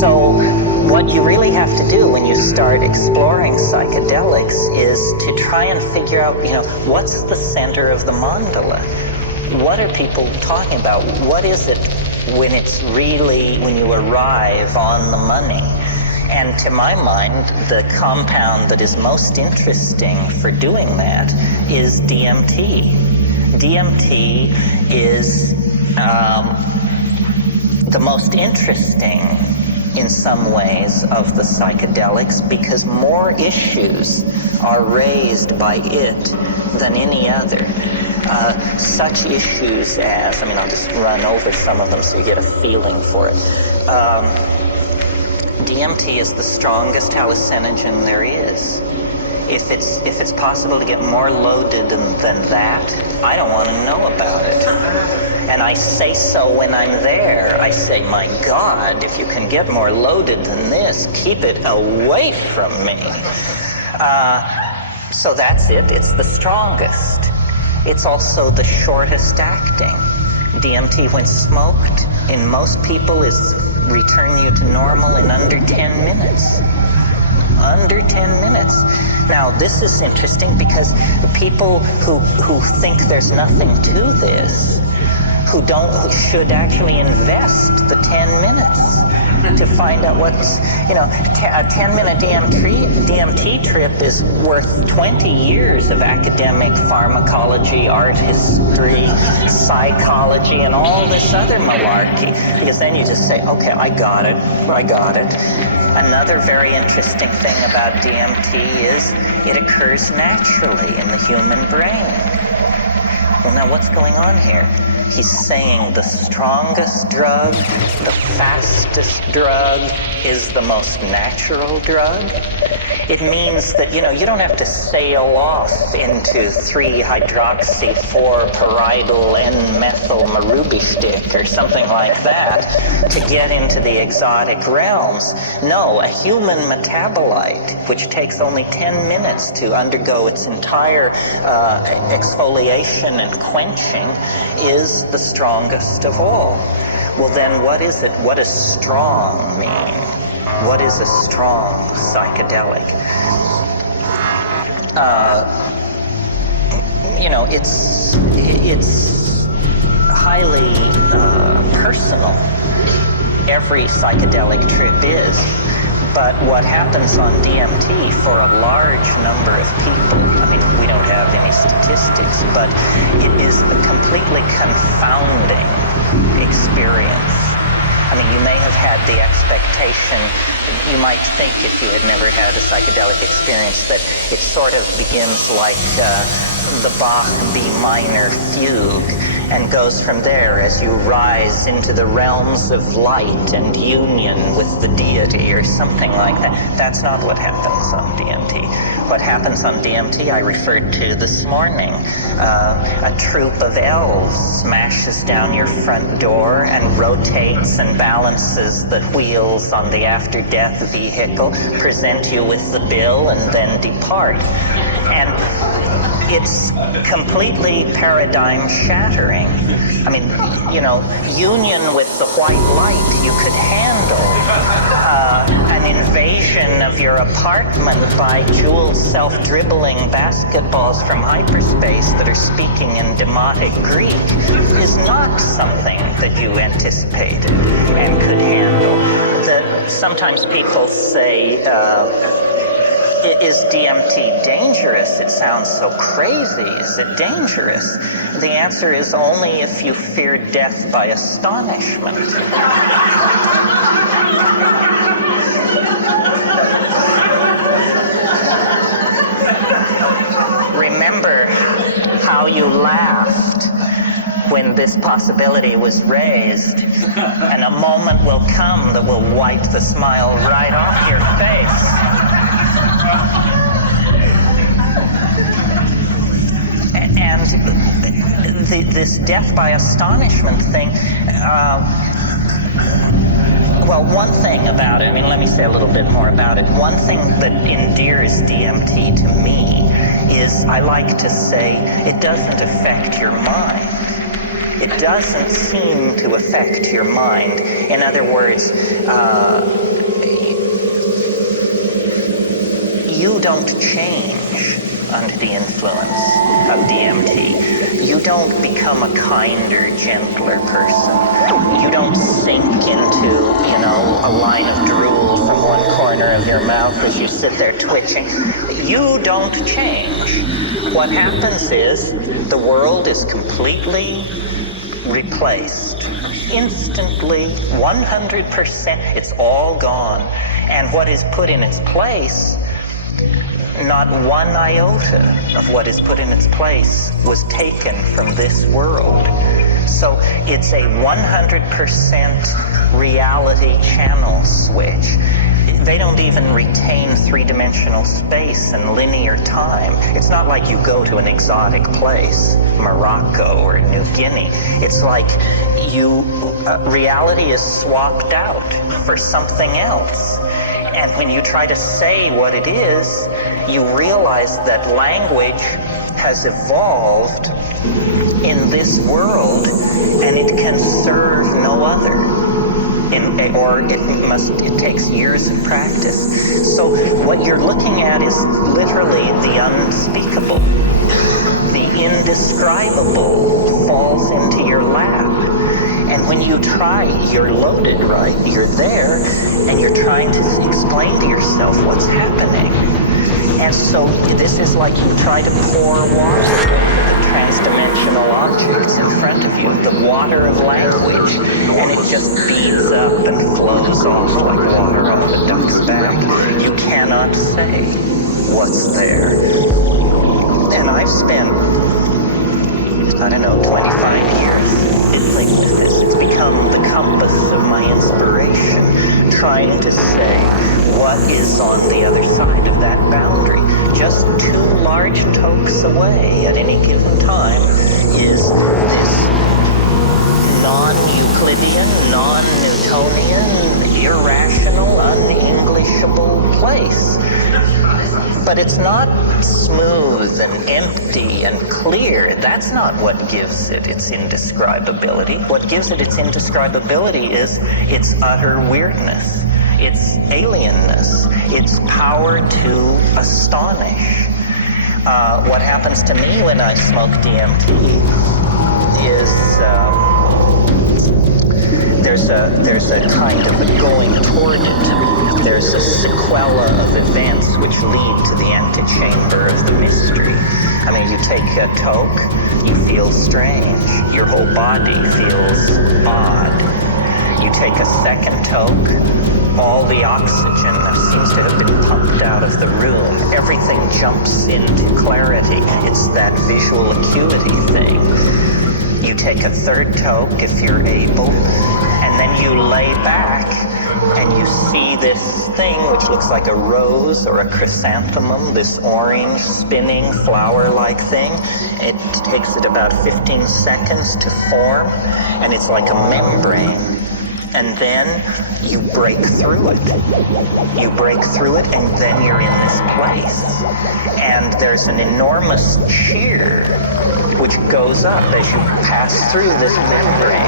So what you really have to do when you start exploring psychedelics is to try and figure out, what's the center of the mandala? What are people talking about? What is it when you arrive on the money? And to my mind, the compound that is most interesting for doing that is DMT. DMT is the most interesting in some ways of the psychedelics because more issues are raised by it than any other. Such issues as, I'll just run over some of them so you get a feeling for it. DMT is the strongest hallucinogen there is. If it's possible to get more loaded than that, I don't want to know about it. And I say so when I'm there. I say, my God, if you can get more loaded than this, keep it away from me. So that's it. It's the strongest. It's also the shortest acting. DMT, when smoked, in most people is return you to normal in under 10 minutes. Under 10 minutes. Now, this is interesting because people who think there's nothing to this, who should actually invest the 10 minutes to find out what's, a 10-minute DMT trip is worth 20 years of academic pharmacology, art history, psychology, and all this other malarkey. Because then you just say, okay, I got it. Another very interesting thing about DMT is it occurs naturally in the human brain. Well, now what's going on here? He's saying the strongest drug, the fastest drug, is the most natural drug. It means that, you don't have to sail off into 3-hydroxy-4-pyridal N-methyl marubishtik or something like that to get into the exotic realms. No, a human metabolite, which takes only 10 minutes to undergo its entire exfoliation and quenching, is the strongest of all. Well, then what is it? What does strong mean? What is a strong psychedelic? It's highly personal. Every psychedelic trip is. But what happens on DMT for a large number of people, we don't have any statistics, but it is a completely confounding experience. You may have had the expectation, you might think if you had never had a psychedelic experience, that it sort of begins like the Bach B minor fugue and goes from there as you rise into the realms of light and union with the deity or something like that. That's not what happens on DMT. What happens on DMT I referred to this morning. A troop of elves smashes down your front door and rotates and balances the wheels on the after-death vehicle, present you with the bill, and then depart. And it's completely paradigm shattering. Union with the white light you could handle. An invasion of your apartment by jewel self-dribbling basketballs from hyperspace that are speaking in demotic Greek is not something that you anticipated and could handle. Sometimes people say, is DMT dangerous? It sounds so crazy. Is it dangerous? The answer is only if you fear death by astonishment. Remember how you laughed when this possibility was raised, and a moment will come that will wipe the smile right off your face. And this death by astonishment thing, one thing about it, let me say a little bit more about it. One thing that endears DMT to me is I like to say it doesn't affect your mind. It doesn't seem to affect your mind. In other words, you don't change under the influence of DMT. You don't become a kinder, gentler person. You don't sink into, a line of drool from one corner of your mouth as you sit there twitching. You don't change. What happens is the world is completely replaced. Instantly, 100%, it's all gone. And what is put in its place, not one iota of what is put in its place was taken from this world. So it's a 100% reality channel switch. They don't even retain three-dimensional space and linear time. It's not like you go to an exotic place, Morocco or New Guinea. It's like reality is swapped out for something else. And when you try to say what it is, you realize that language has evolved in this world and it can serve no other. It takes years of practice. So what you're looking at is literally the unspeakable. The indescribable falls into your lap. And when you try, you're loaded, right? You're there, and you're trying to explain to yourself what's happening. And so this is like you try to pour water over the transdimensional objects in front of you, the water of language, and it just beads up and flows off like water off a duck's back. You cannot say what's there. And I've spent, 25 years fiddling with this. It's become the compass of my inspiration, trying to say what is on the other side of that boundary. Just 2 large tokes away at any given time is this non-Euclidean, non-Newtonian, irrational, un-Englishable place. But it's not smooth and empty and clear. That's not what gives it its indescribability. What gives it its indescribability is its utter weirdness, its alienness, its power to astonish. What happens to me when I smoke DMT is there's a kind of a going toward it. There's a sequela of events which lead to the antechamber of the mystery. I mean, you take a toke, you feel strange. Your whole body feels odd. You take a second toke, all the oxygen seems to have been pumped out of the room. Everything jumps into clarity. It's that visual acuity thing. You take a third toke if you're able, and then you lay back and you see this thing which looks like a rose or a chrysanthemum, this orange spinning flower-like thing. It takes it about 15 seconds to form, and it's like a membrane. And then you break through it. You break through it, and then you're in this place. And there's an enormous cheer which goes up as you pass through this membrane.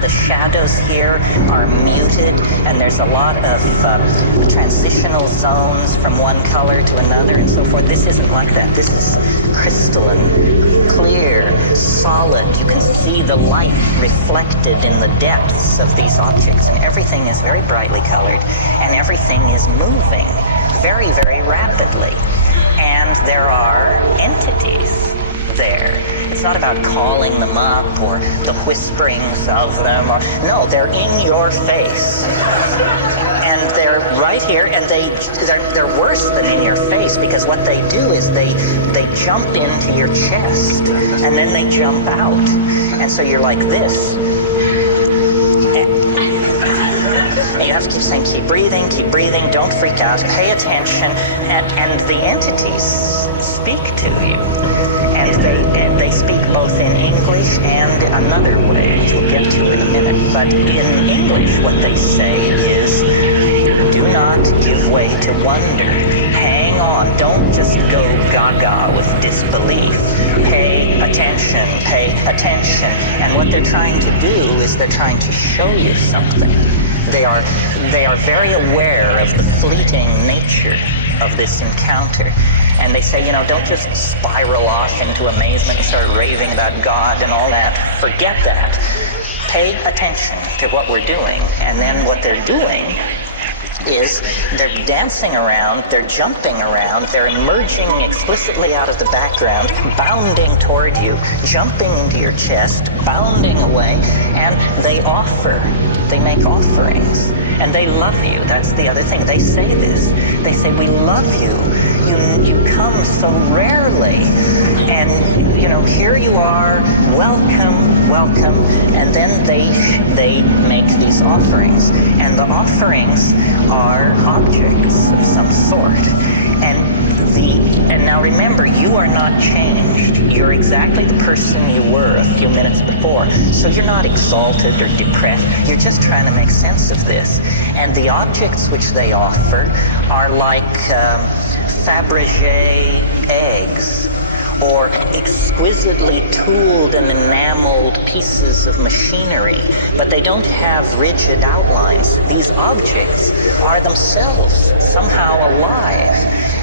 The shadows here are muted, and there's a lot of transitional zones from one color to another and so forth. This isn't like that. This is crystalline, clear, solid. You can see the light reflected in the depths of these objects, and everything is very brightly colored, and everything is moving very, very rapidly. And there are entities there. It's not about calling them up or the whisperings of them. No, they're in your face. And they're right here, and they're worse than in your face, because what they do is they jump into your chest, and then they jump out. And so you're like this. And you have to keep saying, keep breathing, don't freak out, pay attention, and the entities speak to you. And they speak both in English and another way, which we'll get to in a minute. But in English, what they say is, do not give way to wonder. Hang on. Don't just go gaga with disbelief. Pay attention. And what they're trying to do is they're trying to show you something. They are very aware of the fleeting nature of this encounter. And they say, don't just spiral off into amazement and start raving about God and all that. Forget that. Pay attention to what we're doing. And then what they're doing is they're dancing around, they're jumping around, they're emerging explicitly out of the background, bounding toward you, jumping into your chest, bounding away, and they make offerings. And they love you. That's the other thing. They say this. They say, we love you. You come so rarely. And, here you are. Welcome. And then they make these offerings. And the offerings are objects of some sort. And now remember, you are not changed. You're exactly the person you were a few minutes before. So you're not exalted or depressed. You're just trying to make sense of this. And the objects which they offer are like Fabergé eggs, or exquisitely tooled and enameled pieces of machinery, but they don't have rigid outlines. These objects are themselves somehow alive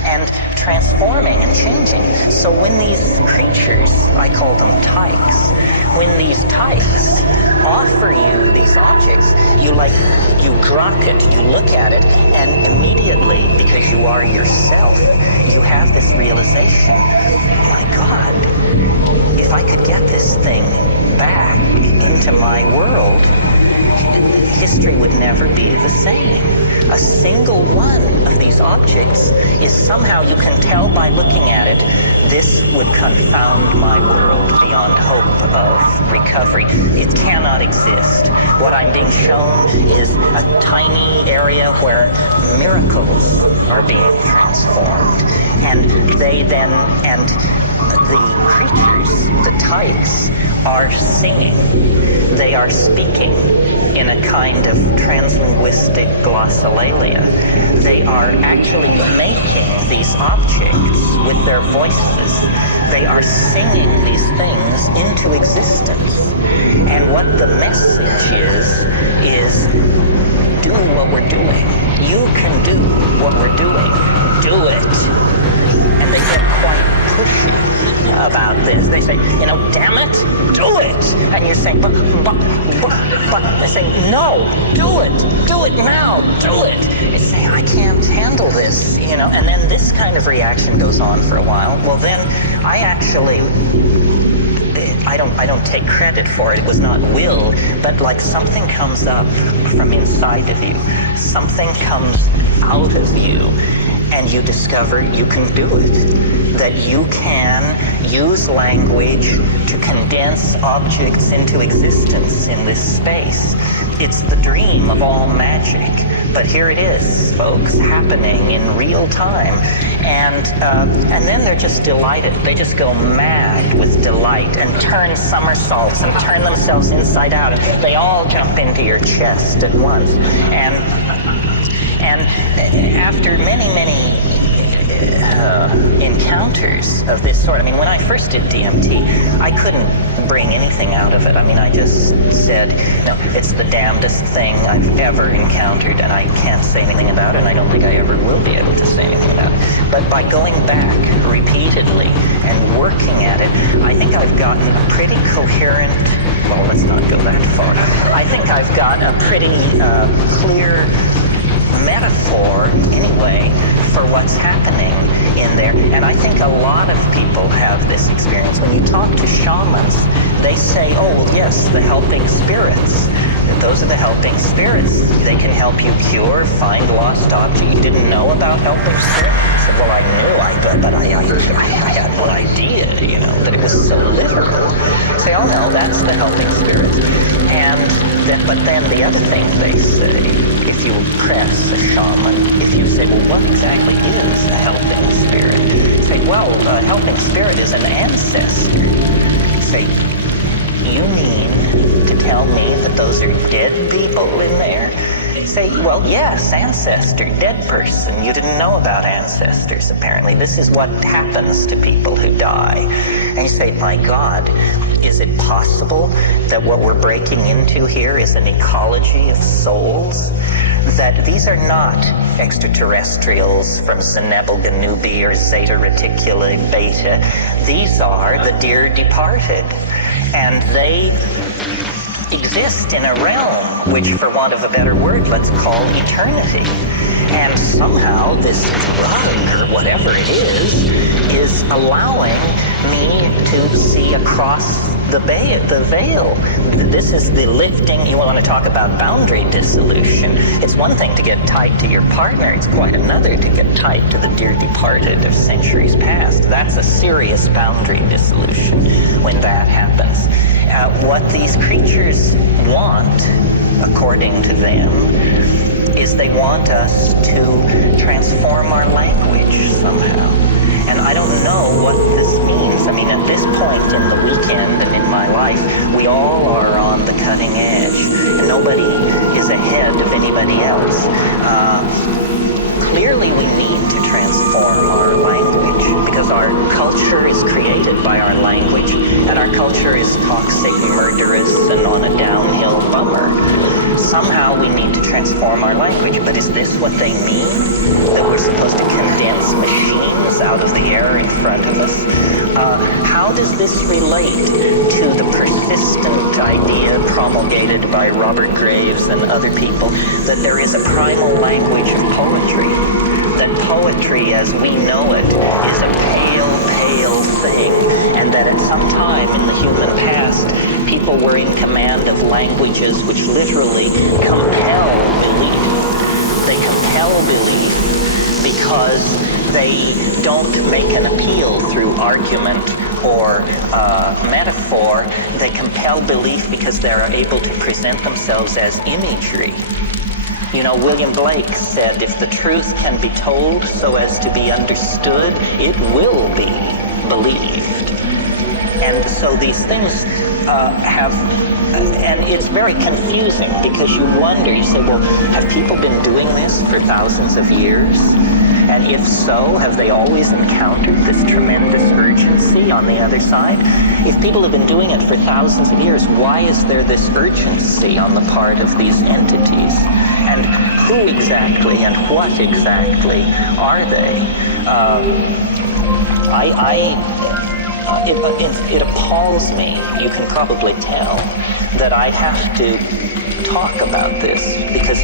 and transforming and changing. So when these creatures, I call them tykes, when these tykes offer you these objects, you grok it, you look at it, and immediately, because you are yourself, you have this realization, my God, if I could get this thing back into my world, history would never be the same. A single one of these objects is somehow, you can tell by looking at it, this would confound my world beyond hope of recovery. It cannot exist. What I'm being shown is a tiny area where miracles are being transformed. And the creatures, the tykes, are singing. They are speaking in a kind of translinguistic glossolalia. They are actually making these objects with their voices. They are singing these things into existence. And what the message is do what we're doing. You can do what we're doing. Do it. And they get quite pushy about this. They say, damn it, do it. And you're saying, but they're saying, no, do it now, do it. They say, I can't handle this, and then this kind of reaction goes on for a while. Well, then I don't take credit for it. It was not will, but like something comes up from inside of you. Something comes out of you, and you discover you can do it. That you can use language to condense objects into existence in this space. It's the dream of all magic. But here it is, folks, happening in real time. And then they're just delighted. They just go mad with delight and turn somersaults and turn themselves inside out. And they all jump into your chest at once. And after many encounters of this sort. I mean, when I first did DMT, I couldn't bring anything out of it. I mean, I just said, no, it's the damnedest thing I've ever encountered, and I can't say anything about it, and I don't think I ever will be able to say anything about it. But by going back repeatedly and working at it, I think I've gotten a pretty coherent, well, let's not go that far. I think I've got a pretty clear metaphor, anyway, for what's happening in there. And I think a lot of people have this experience. When you talk to shamans, they say, oh, well, yes, the helping spirits. Those are the helping spirits. They can help you cure, find lost objects. You didn't know about helping spirits? I said, well, I knew, but I had no idea, that it was so literal. Say, oh, no, that's the helping spirits. But then the other thing they say, if you press a shaman, if you say, well, what exactly is a helping spirit? Say, well, a helping spirit is an ancestor. Say, you mean to tell me that those are dead people in there? Say, well, yes, ancestor, dead person. You didn't know about ancestors, apparently. This is what happens to people who die. And you say, my God, is it possible that what we're breaking into here is an ecology of souls? That these are not extraterrestrials from Zenebel Ganubi or Zeta Reticuli Beta. These are the dear departed. And they exist in a realm which, for want of a better word, let's call eternity. And somehow this drug, or whatever it is allowing me to see across the veil. This is the lifting. You want to talk about boundary dissolution. It's one thing to get tied to your partner. It's quite another to get tied to the dear departed of centuries past. That's a serious boundary dissolution when that happens. What these creatures want, according to them, is they want us to transform our language somehow. And I don't know what this means. I mean, at this point in the weekend and in my life, we all are on the cutting edge, and nobody is ahead of anybody else. Clearly, we need to transform our language, because our culture is created by our language, and our culture is toxic, murderous, and on a downhill bummer. Somehow we need to transform our language, but is this what they mean? That we're supposed to condense machines out of the air in front of us? How does this relate to the persistent idea promulgated by Robert Graves and other people that there is a primal language of poetry? That poetry as we know it is a pale, pale thing, and that at some time in the human past, people were in command of languages which literally compel belief. They compel belief because they don't make an appeal through argument or metaphor. They compel belief because they're able to present themselves as imagery. William Blake said, if the truth can be told so as to be understood, it will be believed. And so these things and it's very confusing, because you wonder, you say, well, have people been doing this for thousands of years? And if so, have they always encountered this tremendous urgency on the other side? If people have been doing it for thousands of years, why is there this urgency on the part of these entities? And who exactly and what exactly are they? It appalls me, you can probably tell, that I have to talk about this, because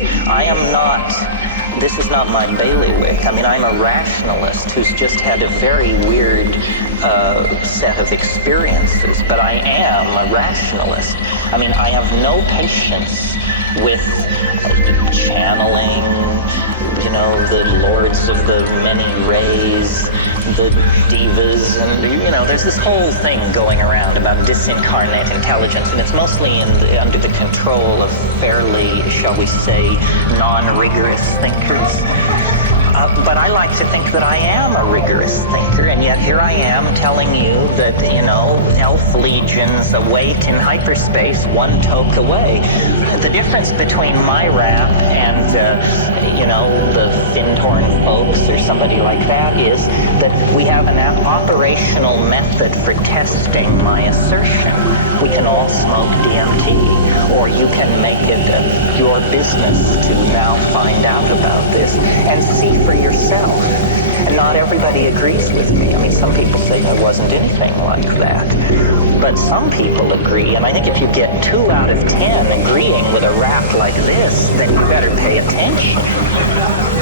this is not my bailiwick. I mean, I'm a rationalist who's just had a very weird set of experiences, but I am a rationalist. I mean, I have no patience with channeling, the lords of the many rays, the divas, and there's this whole thing going around about disincarnate intelligence, and it's mostly under the control of fairly, shall we say, non-rigorous thinkers. But I like to think that I am a rigorous thinker, and yet here I am telling you that, elf legions await in hyperspace, one toke away. the difference between my rap and, the Findhorn folks or somebody like that is that we have an operational method for testing my assertion. We can all smoke DMT, or you can make it your business to now find out about this and see for yourself. And not everybody agrees with me. I mean, some people say there wasn't anything like that. But some people agree, and I think if you get 2 out of 10 agreeing with a rap like this, then you better pay attention.